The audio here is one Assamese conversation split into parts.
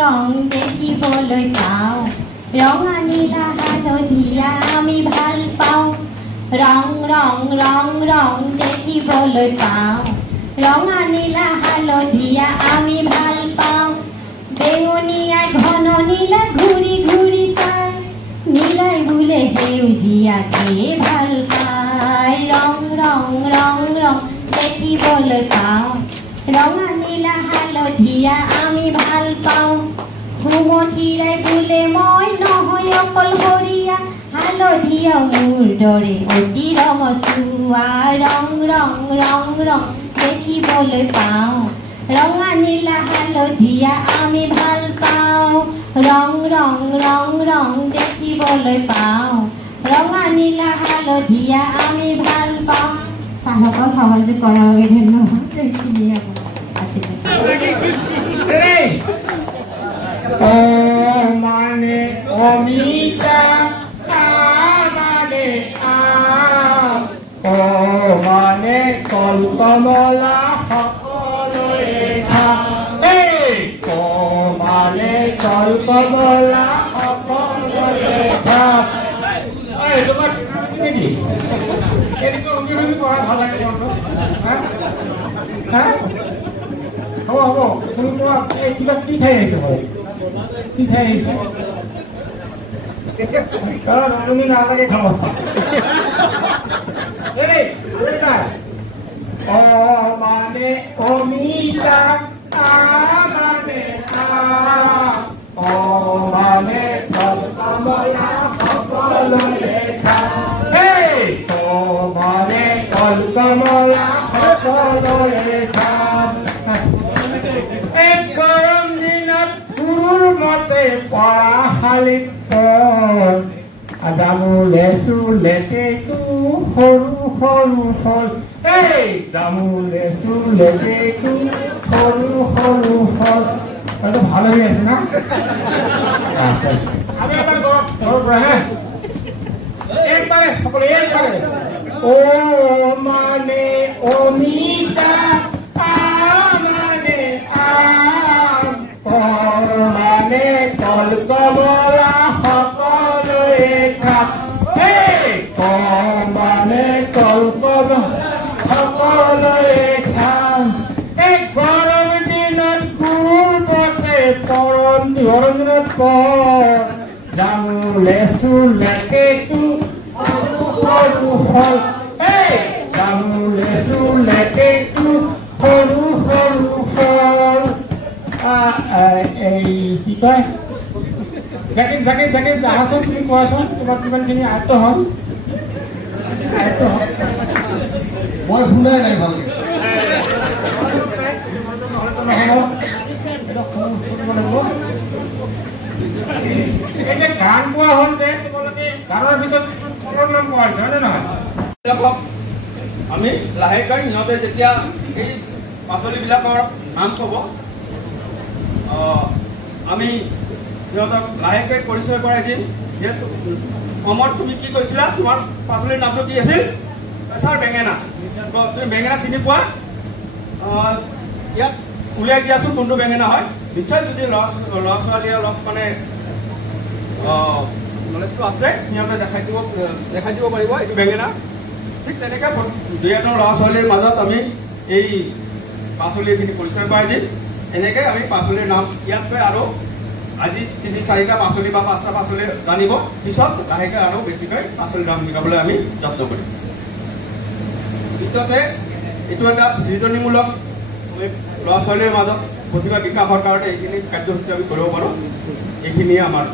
ৰং দেখিবলৈ পাওঁ ৰঙা নীলা হালধীয়া আমি ভাল পাওঁ ৰং ৰং ৰং ৰং দেখিবলৈ পাওঁ ৰঙা নীলা হালধীয়া আমি ভাল পাওঁ বেঙুনীয়া ঘন নীলা ঘূৰি ঘূৰি চাই নীলাই বোলে সেউজীয়াকে ভাল পায় ৰং ৰং ৰং ৰং দেখিবলৈ পাওঁ ৰঙা নীলা হালধীয়া আমি ভাল পাওঁ ঘুমঠিৰাই বোলে মই নহয় অকলশৰীয়া হালধীয়া মোৰ দৰে অতি ৰঙচুৱা ৰং ৰং ৰং ৰং দেখিবলৈ পাওঁ ৰঙা নীলা হালধীয়া আমি ভাল পাওঁ ৰং ৰং ৰং ৰং দেখিবলৈ পাওঁ ৰঙা নীলা হালধীয়া আমি ভাল পাওঁ চাহকল সহযোগ কৰাৰ বাবে ধন্যবাদ এইখিনিয়ে আছিলে মানে অমিতা মানে মানে কলকমলা সকলোৱে খায় মানে কলকমলা সকলোৱে খায় তোমাক নেকি এনেকৈ অংগীভংগী কৰা ভাল লাগে হ'ব হ'ব তুমি তোমাক কিবা কি খাই আহিছে বাৰু কি খাই আহিছে কাৰণ তুমি নালাগে খাব মানে অমিতা মানে মানে কলকমলা সকলোৱে খায় মানে কলকমলা সকলোৱে খায় গৰম দিনত গুৰুৰ মতে পঢ়াশালীত জামুলে চুলেটেকো সৰু সৰু ফল জামুলে চুলেটেকো সৰু সৰু ফল হয়তো ভাল হৈ আছে না আমি এবাৰ ঘৰৰ পৰা হে একবাৰে সকলো একবাৰে মানে অমিতা মানে কলকমলা সকলোৱে খায় মানে কলকমলা সকলোৱে খায় গৰম দিনত গুৰুৰ মতে গৰম দিনত জামুলে চুলেটেকো সৰু সৰু ফল জামুলে চুলেটেকো সৰু সৰু ফল এই কি কয় জাকিৰ জাকিৰ জাকিৰ আহাচোন তুমি কোৱাচোন তোমাৰ কিমানখিনি আয়ত্ত হ'ল মই শুনাই নাই ভালকে গান গোৱা হ'ল যে তোমালোকে গানৰ ভিতৰত নাম কোৱা হৈছে হয়নে নহয় আমি লাহেকৈ সিহঁতে যেতিয়া এই পাচলিবিলাকৰ নাম ক'ব আমি সিহঁতক লাহেকৈ পৰিচয় কৰাই দিম যিহেতু অমৰ তুমি কি কৈছিলা তোমাৰ পাচলিৰ নামটো কি আছিল ছাৰ বেঙেনা তুমি বেঙেনা চিনি পোৱা ইয়াত উলিয়াই দিয়াচোন কোনটো বেঙেনা হয় নিশ্চয় যদি ল'ৰা ছোৱালীয়ে অলপ মানে নলেজটো আছে সিহঁতে দেখাই দিব পাৰিব এইটো বেঙেনা ঠিক তেনেকৈ দুই এজন ল'ৰা ছোৱালীৰ মাজত আমি এই পাচলিখিনি পৰিচয় কৰাই দিম এনেকৈ আমি পাচলিৰ নাম ইয়াতকৈ আৰু আজি ৩-৪টা পাচলি বা ৫টা পাচলি জানিব পিছত লাহেকৈ আৰু বেছিকৈ পাচলিৰ নাম শিকাবলৈ আমি যত্ন কৰিম দ্বিতীয়তে এইটো এটা সৃজনীমূলক ল'ৰা ছোৱালীৰ মাজত প্ৰতিভা বিকাশৰ কাৰণে এইখিনি কাৰ্যসূচী আমি কৰিব পাৰোঁ এইখিনিয়ে আমাৰ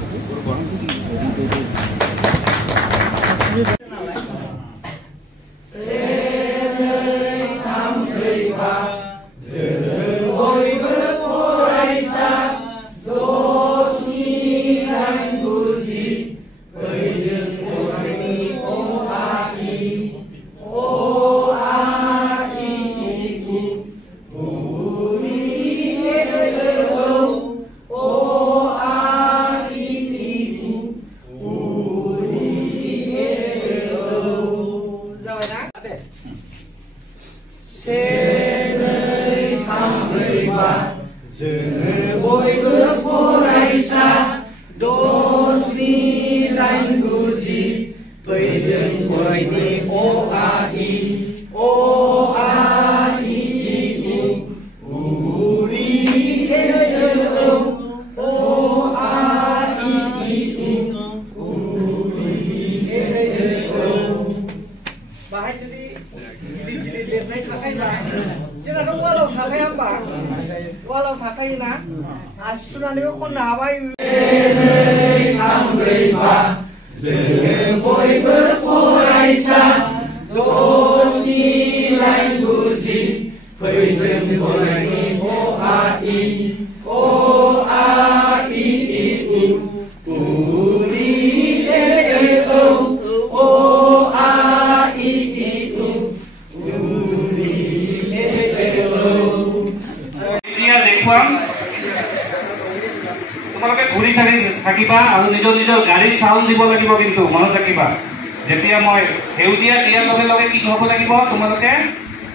ni o a i o a i i u ri e o o a i i u ri e o bahai jadi gili naik thakai ba jena ro walau thakai amba walau thakai na astunani ko khonna habai amrei ba जों बयबो फरायसा दसनि लाइन बुजि फै जों फरायनि अ आ इ उ उ रि ए औ अ आ इ उ उ रि ए औ এতিয়া দেখুৱাম তোমালোকে ঘূৰি থাকিবা আৰু নিজৰ নিজৰ গাড়ীৰ চাউণ্ড দিব লাগিব কিন্তু মনত ৰাখিবা যেতিয়া মই সেউজীয়া দিয়াৰ লগে লগে কি হ'ব লাগিব তোমালোকে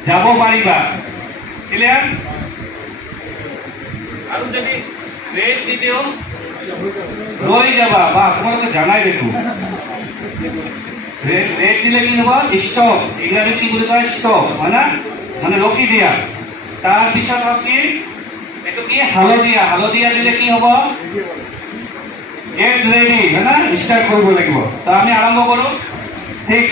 যাব পাৰিবা ক্লিয়াৰ আৰু যদি ৰেড দি দিওঁ ৰৈ যাবা বা তোমালোকে জানাই দেখো ৰেড দিলে কি হ'ব ষ্টপ ইংৰাজীত কি বুলি কয় ষ্টপ হয় না মানে ৰখি দিয়া তাৰপিছত কি এইটো কি হালধীয়া দিলে কি হ'ব গেট ৰেডি হয় না ষ্টাৰ্ট কৰিব লাগিব তো আমি আৰম্ভ কৰো ঠিক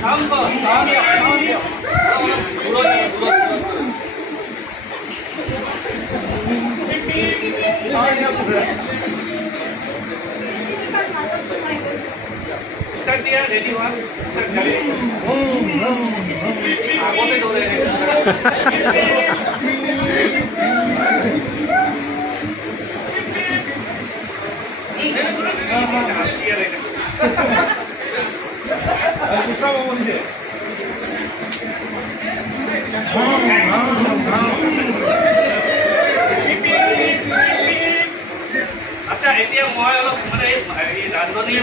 Sound go. Start dia, ready one. Start kali. Aku ni dulu. আচ্ছা এতিয়া মই অলপ মানে এই ৰান্ধনী